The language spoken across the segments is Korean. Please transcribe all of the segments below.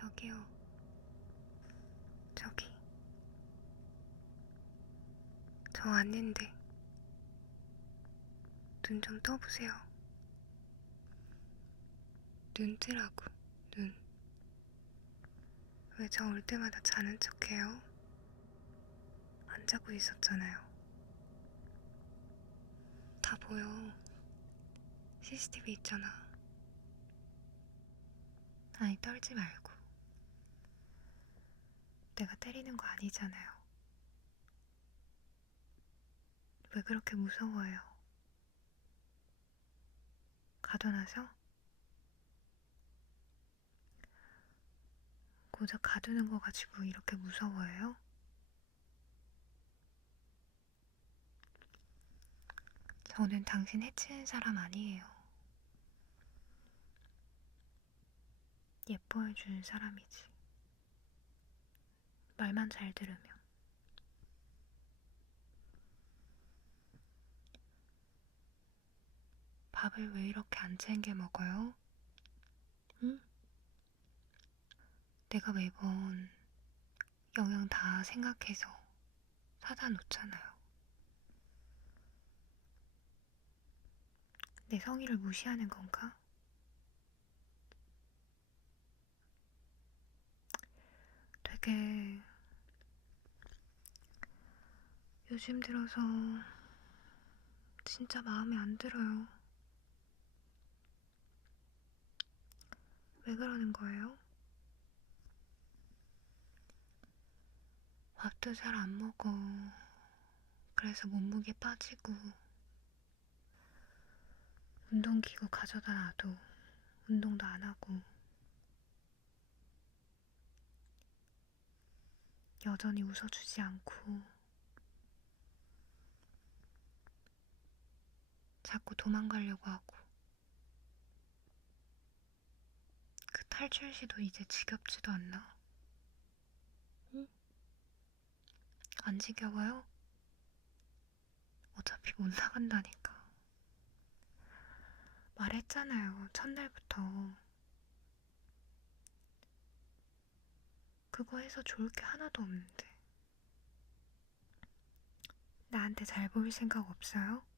저기요. 저기. 저 왔는데. 눈 좀 떠보세요. 눈 뜨라고, 눈. 왜 저 올 때마다 자는 척 해요? 안 자고 있었잖아요. 다 보여. CCTV 있잖아. 아니, 떨지 말고. 내가 때리는 거 아니잖아요. 왜 그렇게 무서워해요? 가둬놔서? 고작 가두는 거 가지고 이렇게 무서워해요? 저는 당신 해치는 사람 아니에요. 예뻐해주는 사람이지. 말만 잘 들으면. 밥을 왜 이렇게 안 챙겨 먹어요? 응? 내가 매번 영양 다 생각해서 사다 놓잖아요. 내 성의를 무시하는 건가? 되게 요즘 들어서 진짜 마음에 안 들어요. 왜 그러는 거예요? 밥도 잘 안 먹어. 그래서 몸무게 빠지고. 운동기구 가져다 놔도 운동도 안 하고. 여전히 웃어주지 않고. 자꾸 도망가려고 하고. 그 탈출 시도 이제 지겹지도 않나? 응? 안 지겨워요? 어차피 못 나간다니까. 말했잖아요, 첫날부터. 그거 해서 좋을 게 하나도 없는데. 나한테 잘 보일 생각 없어요?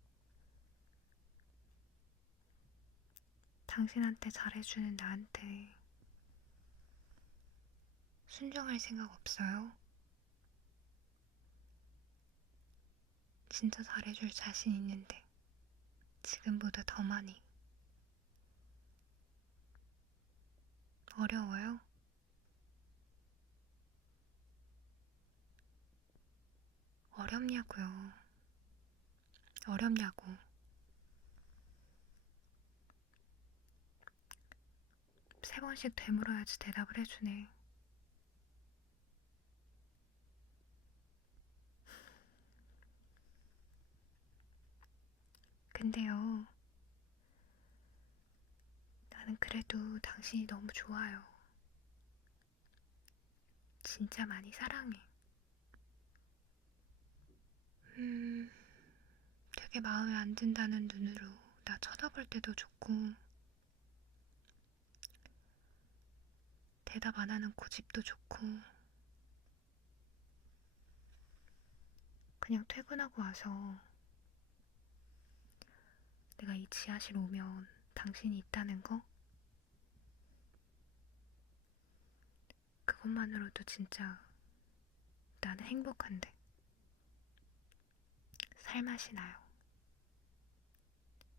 당신한테 잘해주는 나한테 순종할 생각 없어요? 진짜 잘해줄 자신 있는데 지금보다 더 많이 어려워요? 어렵냐고요. 어렵냐고. 세 번씩 되물어야지 대답을 해주네. 근데요, 나는 그래도 당신이 너무 좋아요. 진짜 많이 사랑해. 음, 되게 마음에 안 든다는 눈으로 나 쳐다볼 때도 좋고, 대답 안 하는 고집도 좋고, 그냥 퇴근하고 와서 내가 이 지하실 오면 당신이 있다는 거? 그것만으로도 진짜 나는 행복한데. 살맛이 나요.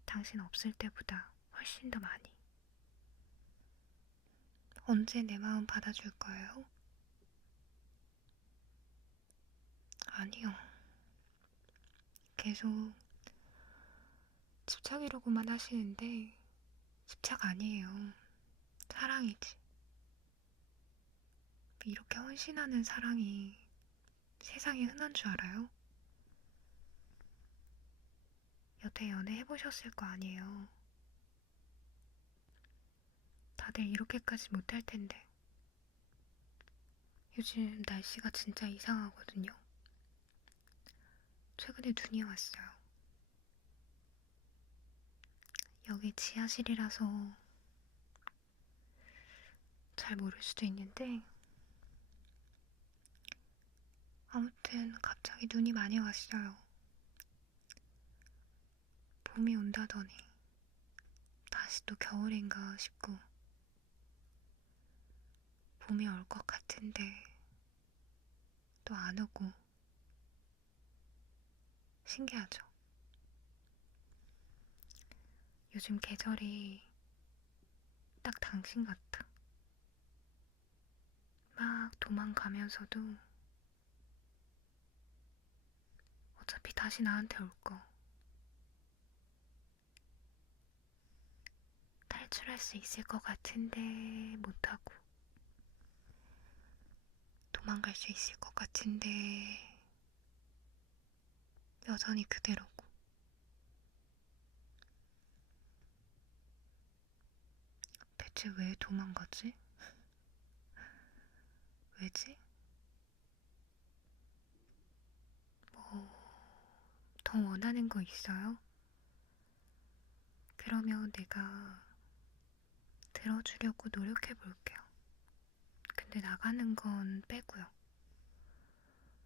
당신 없을 때보다 훨씬 더 많이. 언제 내 마음 받아줄 거예요? 아니요. 계속 집착이라고만 하시는데 집착 아니에요. 사랑이지. 이렇게 헌신하는 사랑이 세상에 흔한 줄 알아요? 여태 연애 해보셨을 거 아니에요. 다들 이렇게까지 못할 텐데. 요즘 날씨가 진짜 이상하거든요. 최근에 눈이 왔어요. 여기 지하실이라서 잘 모를 수도 있는데, 아무튼 갑자기 눈이 많이 왔어요. 봄이 온다더니 다시 또 겨울인가 싶고 봄이 올 것 같은데 또 안 오고 신기하죠? 요즘 계절이 딱 당신 같아. 막 도망가면서도 어차피 다시 나한테 올 거. 탈출할 수 있을 것 같은데 못하고. 도망갈 수 있을 것 같은데 여전히 그대로고. 대체 왜 도망가지? 왜지? 뭐, 더 원하는 거 있어요? 그러면 내가 들어주려고 노력해 볼게요. 근데 나가는 건 빼고요.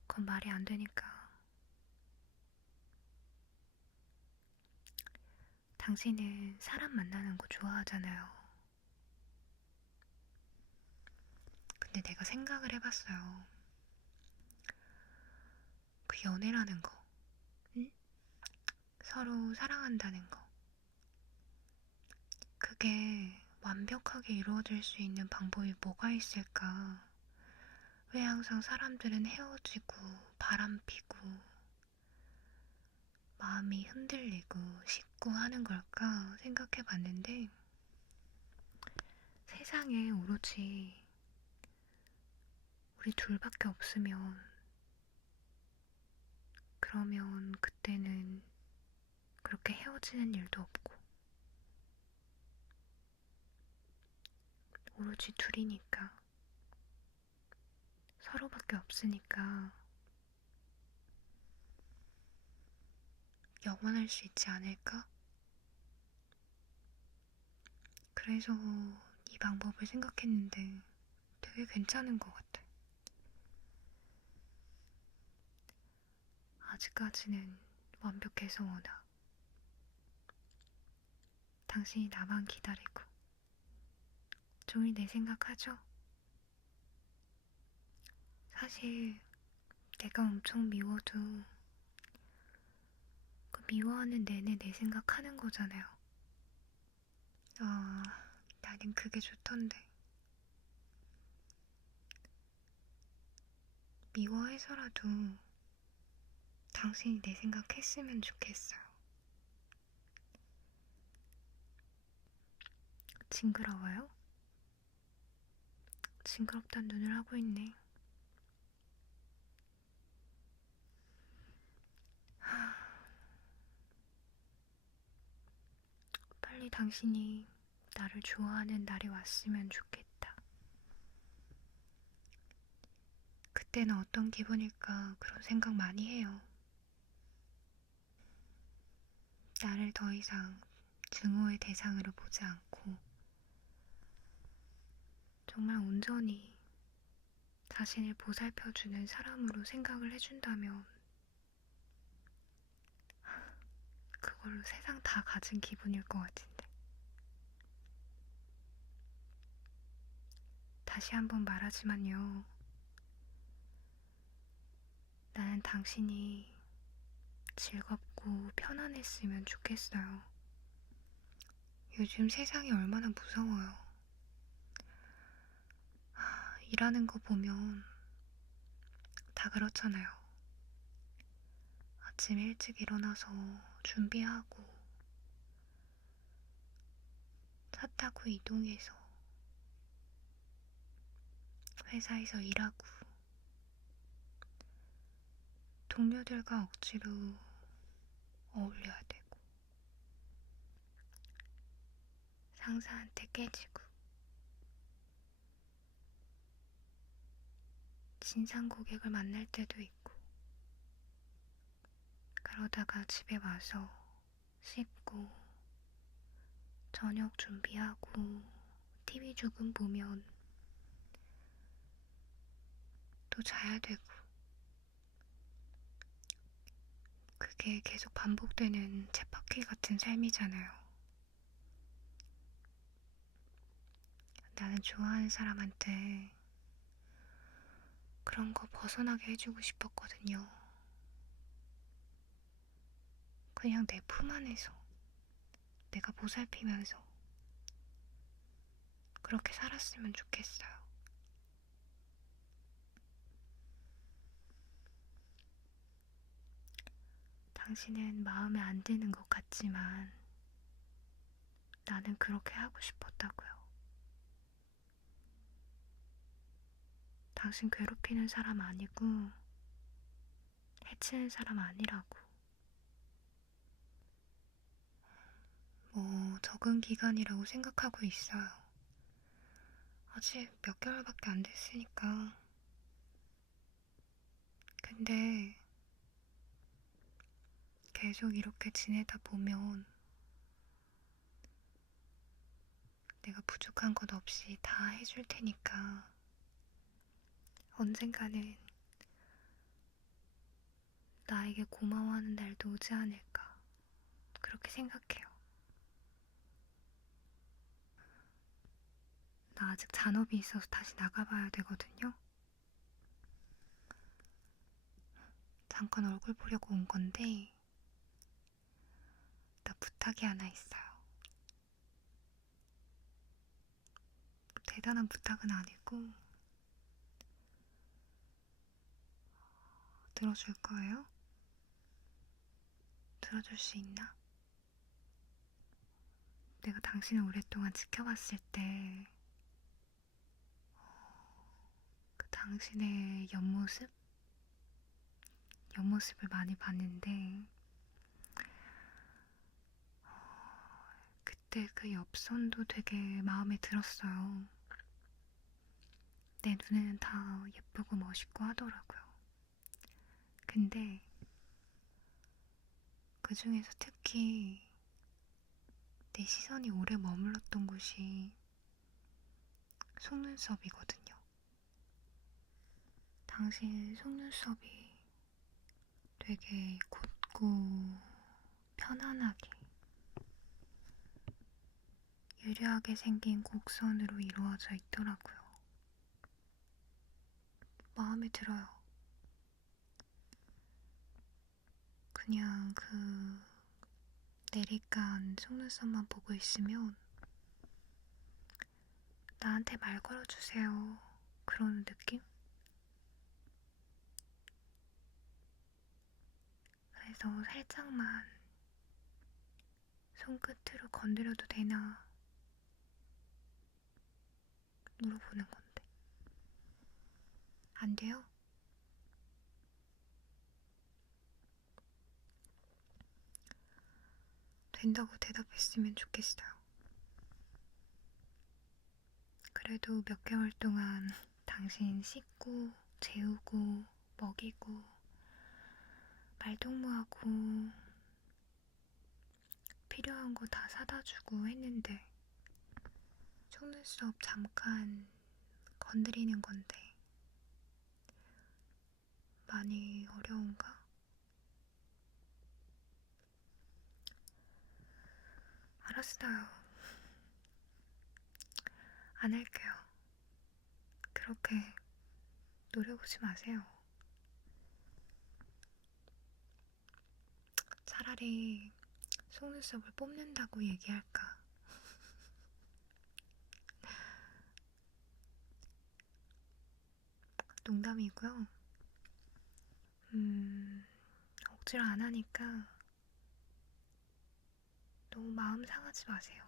그건 말이 안 되니까. 당신은 사람 만나는 거 좋아하잖아요. 근데 내가 생각을 해봤어요. 그 연애라는 거, 응? 서로 사랑한다는 거. 그게 완벽하게 이루어질 수 있는 방법이 뭐가 있을까? 왜 항상 사람들은 헤어지고 바람 피고 마음이 흔들리고 식고 하는 걸까 생각해 봤는데 세상에 오로지 우리 둘밖에 없으면 그러면 그때는 그렇게 헤어지는 일도 없고 오로지 둘이니까 서로밖에 없으니까 영원할 수 있지 않을까? 그래서 이 방법을 생각했는데 되게 괜찮은 것 같아. 아직까지는 완벽해서 워낙 당신이 나만 기다리고 종일 내 생각하죠? 사실 내가 엄청 미워도 그 미워하는 내내 내 생각하는 거잖아요. 아, 나는 그게 좋던데. 미워해서라도 당신이 내 생각했으면 좋겠어요. 징그러워요? 징그럽단 눈을 하고 있네. 하... 빨리 당신이 나를 좋아하는 날이 왔으면 좋겠다. 그때는 어떤 기분일까 그런 생각 많이 해요. 나를 더 이상 증오의 대상으로 보지 않고 정말 온전히 자신을 보살펴주는 사람으로 생각을 해준다면 그걸로 세상 다 가진 기분일 것 같은데. 다시 한번 말하지만요. 나는 당신이 즐겁고 편안했으면 좋겠어요. 요즘 세상이 얼마나 무서워요. 일하는 거 보면 다 그렇잖아요. 아침 일찍 일어나서 준비하고 차 타고 이동해서 회사에서 일하고 동료들과 억지로 어울려야 되고 상사한테 깨지고 진상 고객을 만날 때도 있고 그러다가 집에 와서 씻고 저녁 준비하고 TV 조금 보면 또 자야 되고. 그게 계속 반복되는 쳇바퀴 같은 삶이잖아요. 나는 좋아하는 사람한테 그런 거 벗어나게 해주고 싶었거든요. 그냥 내 품 안에서 내가 보살피면서 그렇게 살았으면 좋겠어요. 당신은 마음에 안 드는 것 같지만 나는 그렇게 하고 싶었다고요. 당신 괴롭히는 사람 아니고 해치는 사람 아니라고. 뭐 적응 기간이라고 생각하고 있어요. 아직 몇 개월밖에 안 됐으니까. 근데 계속 이렇게 지내다 보면 내가 부족한 것 없이 다 해줄 테니까 언젠가는 나에게 고마워하는 날도 오지 않을까 그렇게 생각해요. 나 아직 잔업이 있어서 다시 나가봐야 되거든요. 잠깐 얼굴 보려고 온 건데, 나 부탁이 하나 있어요. 대단한 부탁은 아니고, 들어줄 거예요? 들어줄 수 있나? 내가 당신을 오랫동안 지켜봤을 때, 그 당신의 옆모습? 옆모습을 많이 봤는데, 그때 그 옆선도 되게 마음에 들었어요. 내 눈에는 다 예쁘고 멋있고 하더라고요. 근데, 그 중에서 특히 내 시선이 오래 머물렀던 곳이 속눈썹이거든요. 당신 속눈썹이 되게 곧고 편안하게 유려하게 생긴 곡선으로 이루어져 있더라고요. 마음에 들어요. 그냥 그 내리깐 속눈썹만 보고 있으면 나한테 말 걸어주세요. 그러는 느낌? 그래서 살짝만 손끝으로 건드려도 되나 물어보는 건데. 안 돼요? 된다고 대답했으면 좋겠어요. 그래도 몇 개월 동안 당신 씻고, 재우고, 먹이고, 말동무하고, 필요한 거 다 사다 주고 했는데, 속눈썹 잠깐 건드리는 건데, 많이 어려운가? 알았어요. 안 할게요. 그렇게 노려보지 마세요. 차라리 속눈썹을 뽑는다고 얘기할까? 농담이고요. 음, 억지로 안 하니까 너무 마음 상하지 마세요.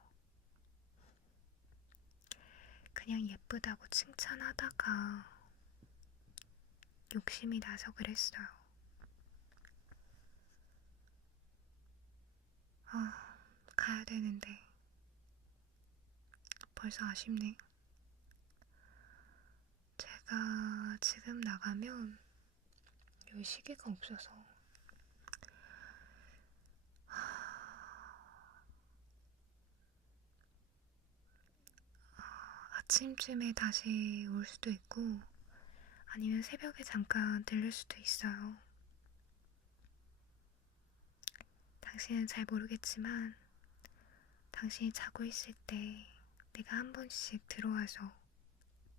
그냥 예쁘다고 칭찬하다가 욕심이 나서 그랬어요. 아, 가야 되는데. 벌써 아쉽네. 제가 지금 나가면 여기 시계가 없어서 아침쯤에 다시 올 수도 있고 아니면 새벽에 잠깐 들를 수도 있어요. 당신은 잘 모르겠지만, 당신이 자고 있을 때 내가 한 번씩 들어와서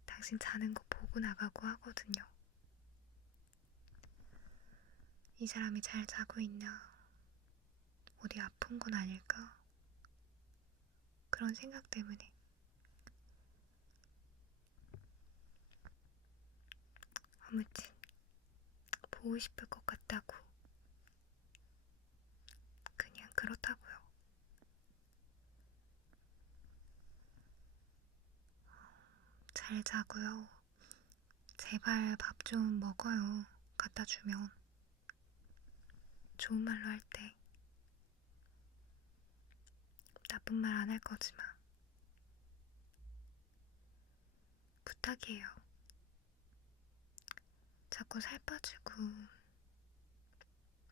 당신 자는 거 보고 나가고 하거든요. 이 사람이 잘 자고 있나? 어디 아픈 건 아닐까? 그런 생각 때문에. 아무튼, 보고 싶을 것 같다고. 그냥 그렇다고요. 잘 자고요. 제발 밥 좀 먹어요. 갖다 주면. 좋은 말로 할 때. 나쁜 말 안 할 거지만. 부탁이에요. 자꾸 살 빠지고,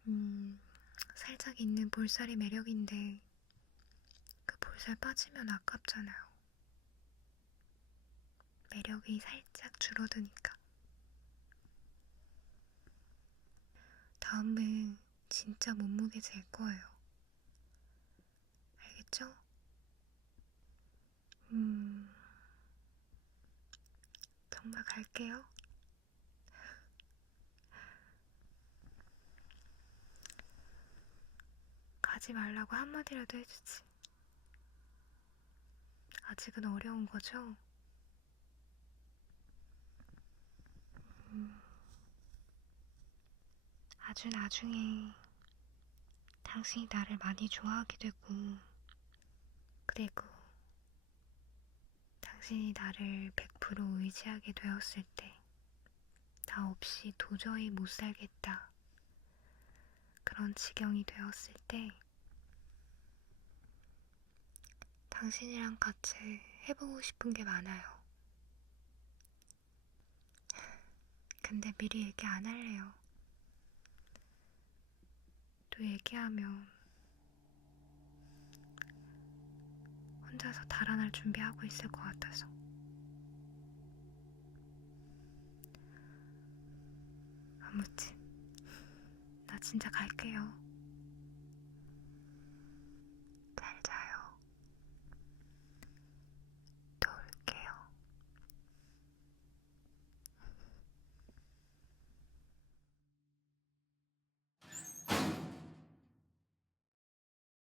음, 살짝 있는 볼살이 매력인데, 그 볼살 빠지면 아깝잖아요. 매력이 살짝 줄어드니까. 다음은 진짜 몸무게 잴 거예요. 알겠죠? 음, 정말 갈게요. 가지 말라고 한마디라도 해주지. 아직은 어려운 거죠? 음, 아주 나중에 당신이 나를 많이 좋아하게 되고, 그리고 당신이 나를 100% 의지하게 되었을 때, 나 없이 도저히 못 살겠다. 그런 지경이 되었을 때, 당신이랑 같이 해보고 싶은 게 많아요. 근데 미리 얘기 안 할래요. 또 얘기하면 혼자서 달아날 준비하고 있을 것 같아서. 아무튼, 나 진짜 갈게요.